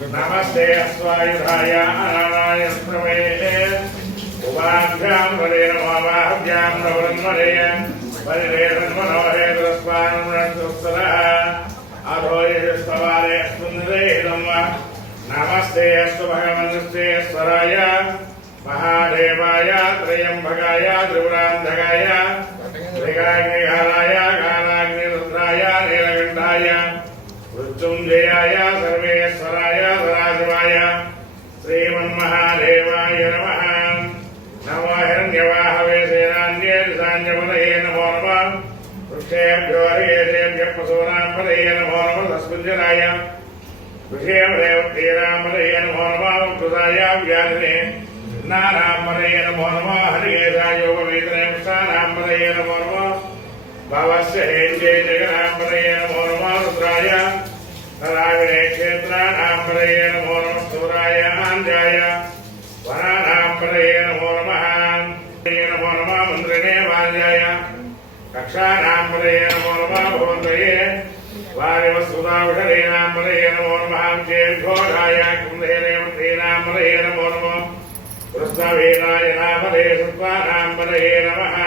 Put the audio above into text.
नमस्ते अस्वायुधाय अनानाय प्रमेये उपाभ्यां वरे नमो बाहुभ्यां नवरन्मरे परिवेदन्मनोहेतुस्वानुरन्तुस्तरः अधो यजस्तवारे सुन्दरेदं नमस्ते अस्तु भगवन्श्रेश्वराय महादेवाय त्र्यम्बकाय त्रिपुरान्धकाय त्रिकाग्निकालाय कालाग्निरुद्राय नीलकण्ठाय मृत्युंजयाय सर्वेश्वराय सदाशिवाय श्रीमन्महादेवाय नमः। नमो हिरण्यवाहवे सेनान्ये दिशान्यपतये नमो नमः। वृक्षेभ्यो हरिकेशेभ्यः पशूनां पतये नमो नमः। तस्मिञ्जनाय विषयदेवतीनां पतये नमो नमः। वृक्षाय व्याधिने नानां पतये नमो नमः। हरिकेशाय योगवीतने वृक्षाणां पतये नमो नमः। भवस्य हेन्द्ये जगनां पतये नमो नमः। रुद्राय तदाविने क्षेत्राणां पतये नमो नमः। सूराय आञ्जाय वनानां पतये नमो नमः। नमो नमः। मन्त्रिणे वाञ्जाय कक्षानां पतये नमो नमः। भवन्तये वायुवसुधाविषधीनां पतये नमो नमः। चेद्घोषाय कुन्देरेवतीनां पतये नमो नमः। कृष्णवीराय नामधे सत्त्वानां पतये नमः।